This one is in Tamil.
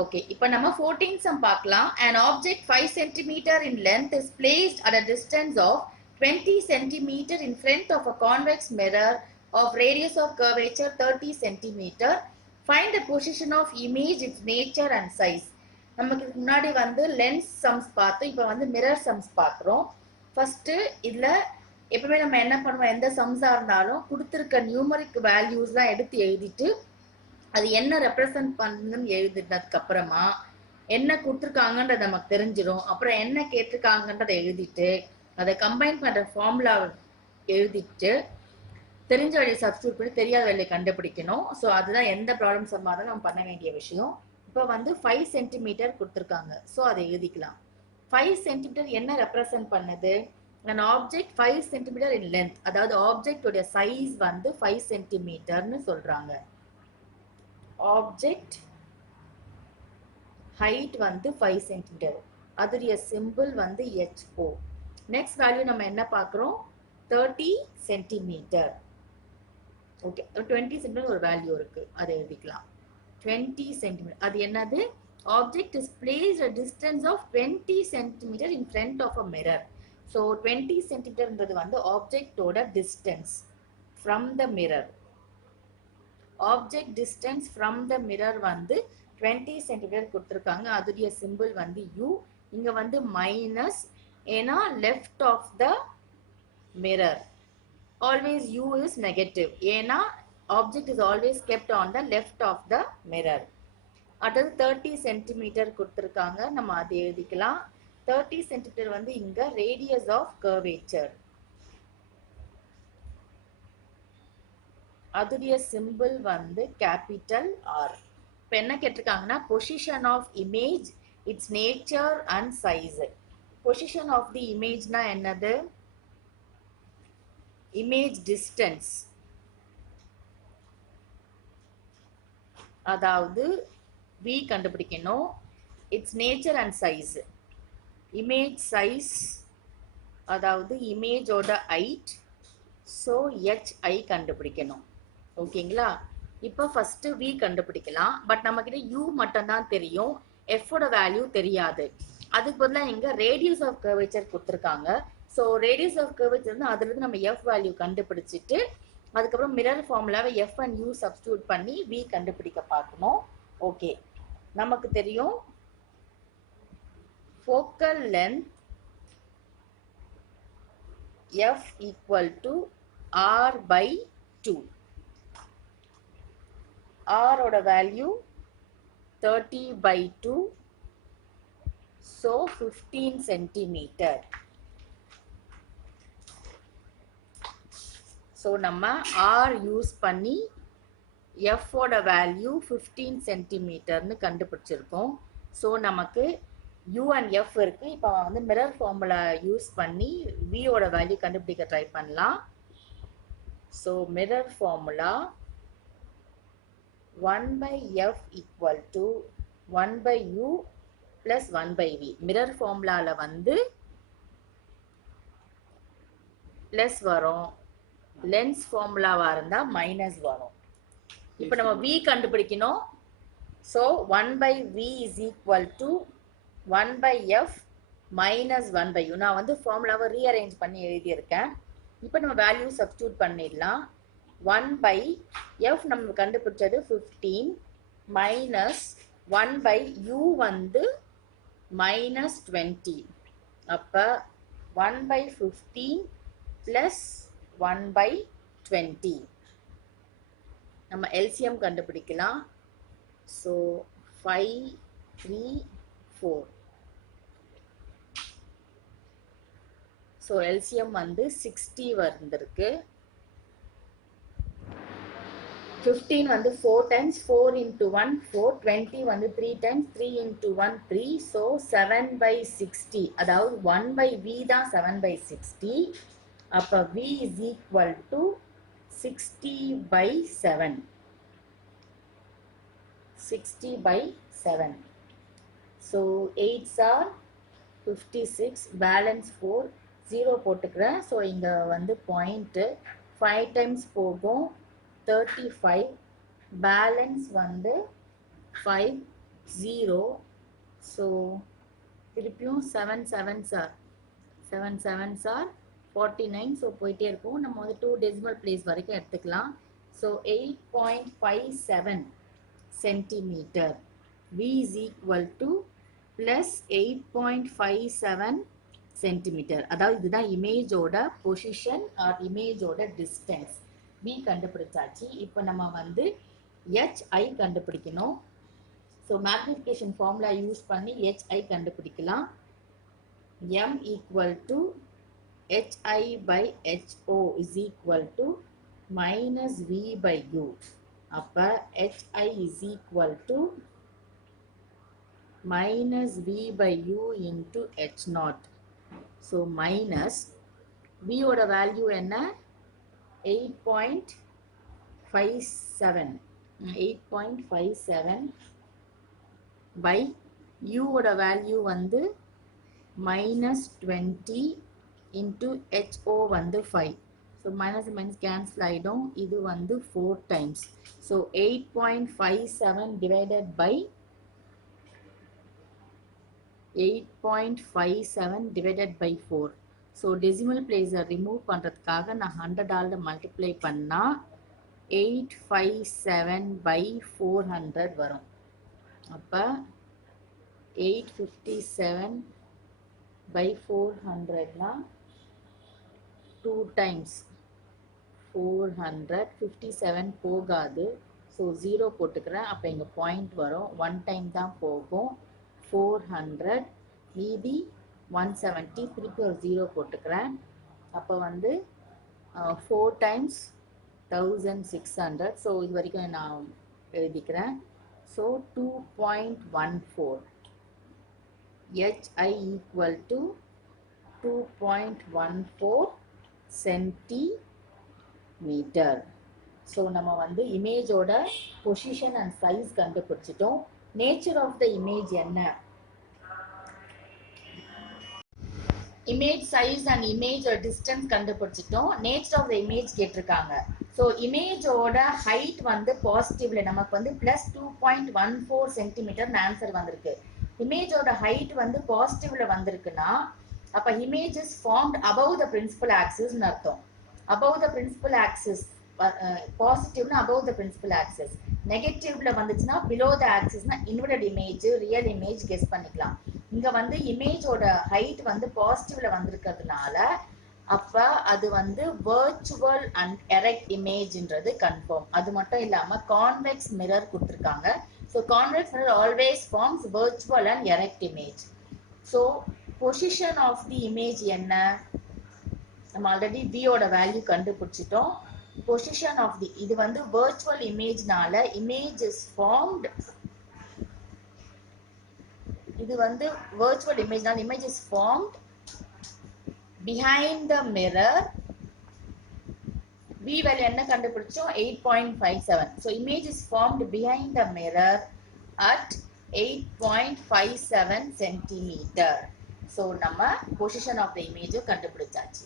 Okay, இப்போ நம்ம 14th sum பார்க்கலாம். An object 5 cm in length is placed at a distance of 20 cm in front of a convex mirror of radius of curvature 30 cm. Find the position of image, its nature and size. நமக்கு முன்னாடி வந்து lens sums பார்த்தோம். இப்போ வந்து mirror sums பார்க்குறோம். First இதுல எப்பவுமே நம்ம என்ன பண்ணுவோம், எந்த sums இருந்தாலும் கொடுத்திருக்க numeric values தான் எடுத்து எழுதிட்டு அது என்ன ரெப்ரசன்ட் பண்ணுன்னு எழுதினதுக்கு அப்புறமா என்ன கொடுத்துருக்காங்கன்றது நமக்கு தெரிஞ்சிடும். அப்புறம் என்ன கேட்டிருக்காங்கன்றதை எழுதிட்டு அதை கம்பைன் பண்ற ஃபார்முலா எழுதிட்டு தெரிஞ்ச வழியை சப்ஸ்டியூட் பண்ணி தெரியாத வழியை கண்டுபிடிக்கணும். ஸோ அதுதான் எந்த ப்ராப்ளம் சம்பாதான் நம்ம பண்ண வேண்டிய விஷயம். இப்போ வந்து 5 சென்டிமீட்டர் கொடுத்துருக்காங்க. ஸோ அதை எழுதிக்கலாம். 5 சென்டிமீட்டர் என்ன ரெப்ரசன்ட் பண்ணுது? an object 5 cm in length, அதாவது ஆப்ஜெக்ட் உடைய சைஸ் வந்து 5 சென்டிமீட்டர்னு சொல்றாங்க. ஆப்ஜெக்ட் ஹைட் வந்து 5 சென்டிமீட்டர், அதுடைய சிம்பிள் வந்து HO. நெக்ஸ்ட் வேல்யூ நம்ம என்ன பார்க்குறோம்? 30 சென்டிமீட்டர். ஓகே, 20 சென்டிமீட்டர் ஒரு வேல்யூ இருக்கு, அதை எழுதிக்கலாம். 20 சென்டிமீட்டர் அது என்னது? Object is placed a distance of 20 centimeter in front of a mirror. So 20 சென்டிமீட்டர்ன்றது வந்து ஆப்ஜெக்டோட distance from the mirror. Object distance from the mirror வந்து 20 சென்டிமீட்டர் கொடுத்துருக்காங்க. அதுடைய சிம்பிள் வந்து U. இங்க வந்து மைனஸ், ஏன்னா left of the mirror. Always U is negative, ஏன்னா object is always kept on the left of the mirror. அடுத்தது 30 சென்டிமீட்டர் கொடுத்துருக்காங்க, நம்ம அதை எழுதிக்கலாம். 30 சென்டிமீட்டர் வந்து இங்க ரேடியஸ் ஆஃப் கர்வேச்சர், அதுடைய சிம்பிள் வந்து கேபிட்டல் R. இப்போ என்ன கேட்டிருக்காங்கன்னா position of image, its nature and size. Position of the இமேஜ்னா என்னது? இமேஜ் டிஸ்டன்ஸ், அதாவது V கண்டுபிடிக்கணும். Its nature and size, image size அதாவது இமேஜோட ஹைட். ஸோ HI கண்டுபிடிக்கணும். ஓகேங்களா? இப்போ ஃபர்ஸ்ட் V கண்டுபிடிக்கலாம். பட் நம்ம கிட்ட U மட்டும் தான் தெரியும், F ஓட வேல்யூ தெரியாது. அதுக்கு பதிலாக இங்க ரேடியஸ் ஆஃப் கர்வேச்சர் கொடுத்துருக்காங்க. ஸோ ரேடியஸ் ஆஃப் கர்வேச்சர் வந்து அதுல இருந்து நம்ம F வேல்யூ கண்டுபிடிச்சிட்டு அதுக்கப்புறம் மிரர் ஃபார்முலாவை F and U சப்ஸ்டியூட் பண்ணி V கண்டுபிடிக்க பார்க்கணும். ஓகே, நமக்கு தெரியும் focal length F equal to R by 2. R ஓட value 30 by 2, so 15 centimeter. so நம்ம R யூஸ் பண்ணி F ஓட வேல்யூ 15 சென்டிமீட்டர்னு கண்டுபிடிச்சிருக்கோம். ஸோ நமக்கு U and F இருக்கு. இப்போ வந்து மிரர் ஃபார்முலா யூஸ் பண்ணி V ஓட வேல்யூ கண்டுபிடிக்க ட்ரை பண்ணலாம். So mirror formula 1 by F equal to 1 by U plus 1 by V. Mirror ஃபார்முலால வந்து பிளஸ் வரும், லென்ஸ் ஃபார்முலாவா இருந்தா மைனஸ் வரும். இப்போ நம்ம V கண்டுபிடிக்கணும். So 1 by V is equal to 1 by F minus 1 by U. நான் வந்து ஃபார்முலாவை ரீஅரேஞ்ச் பண்ணி எழுதியிருக்கேன். இப்போ நம்ம வேல்யூ சப்ஸ்டியூட் பண்ணிடலாம். 1 by F நம்ம கண்டுபிடிச்சது 15 மைனஸ் 1 by U வந்து மைனஸ் 20. அப்போ 1 by 15 plus 1 by 20. நம்ம LCM கண்டுபிடிக்கலாம். ஸோ 5, 3, 4. ஸோ LCM வந்து 60 வந்திருக்கு. 15 வந்து 4 times, 4 into 1 4, 20 வந்து 3 times, 3 into 1 3, ஸோ 7 by 60. அதாவது 1 by V தான் 7 by 60. அப்போ V is equal to 60 by 7. 60 by 7. So 8s are 56, balance 4, 0 போட்டுக்கிறேன். ஸோ இங்கே வந்து பாயிண்ட்டு 5 times போகும் 35, பேலன்ஸ் வந்து 5, 0. So திருப்பியும் 7 7s are 49. So போயிட்டே இருக்கும். நம்ம வந்து 2 decimal place வரைக்கும் எடுத்துக்கலாம். So 8.57 centimeter. V is equal to plus 8.57 centimeter. அதாவது இதுதான் இமேஜோட பொசிஷன் ஆர் இமேஜோட டிஸ்டன்ஸ். V கண்டுபிடிச்சாச்சு. இப்போ நம்ம வந்து HI கண்டுபிடிக்கணும். ஸோ மேக்னிஃபிகேஷன் ஃபார்முலா யூஸ் பண்ணி HI கண்டுபிடிக்கலாம். M equal to HI by HO is equal to minus V by U. அப்போ HI is equal to minus V by U into H0. So minus V ஓட வேல்யூ என்ன? 8.57 by U ஓட வேல்யூ வந்து minus 20 into HO வந்து 5. So minus minus cancel ஆயிடும். இது வந்து 4 times. So 8.57 divided by 4. So decimal place remove பண்றதுக்காக நான் 100 multiply பண்ணா 857 by 400 வரும். அப்ப 857 by 400 னா 2 times 400. 57 போகாது. ஸோ 0 போட்டுக்கிறேன். அப்போ இங்கே பாயிண்ட் வரும். 1 time தான் போகும். 400 மீதி 170. திருப்பி ஒரு 0 போட்டுக்கிறேன். அப்போ வந்து 4 times 1600. ஸோ இது வரைக்கும் நான் எழுதிக்கிறேன். So 2.14. HI equal to 2.14 centimeter. So நம்ம வந்து இமேஜோட பொசிஷன் அண்ட் சைஸ் கண்டுபிடிச்சிட்டோம். நேச்சர் ஆஃப் த இமேஜ் என்ன? Image size and image distance கண்டுபிடிச்சிட்டோம். நேச்சர் ஆஃப் த இமேஜ் கேட்டிருக்காங்க. ஸோ இமேஜோட ஹைட் வந்து பாசிட்டிவ்ல நமக்கு வந்து பிளஸ் 2.14 சென்டிமீட்டர் ஆன்சர் வந்திருக்கு. இமேஜோட ஹைட் வந்து பாசிட்டிவ்ல வந்திருக்குன்னா அப்ப image is formed above the principal axis னு அர்த்தம். above the principal axis பாசிட்டிவ்னா above the principal axis, நெகட்டிவ்ல வந்துச்சுன்னா below the axis னா inverted image, real image guess பண்ணிக்கலாம். இங்க வந்து இமேஜோட ஹைட் வந்து பாசிட்டிவ்ல வந்திருக்கிறதுனால அப்ப அது வந்து வர்ச்சுவல் அண்ட் எரெக்ட் இமேஜ்ன்றது கன்ஃபார்ம். அது மட்டும் இல்லாம கான்வெக்ஸ் மிரர் கொடுத்துருக்காங்க. So convex mirror always forms virtual and erect image. So position of the image என்ன? நம்ம ஆல்ரெடி வியோட வேல்யூ கண்டுபிடிச்சிட்டோம். பொசிஷன் ஆஃப் தி இது வந்து வர்ச்சுவல் இமேஜ்னால இமேஜ் இஸ் ஃபார்ம்ட். இது வந்து வர்ச்சுவல் இமேஜ்னால image is formed behind the mirror. V value என்ன கண்டுபிடிச்சோம்? 8.57. So image is formed behind the mirror at 8.57 centimeter. So நம்ம position of the image கண்டுபிடிச்சாச்சு.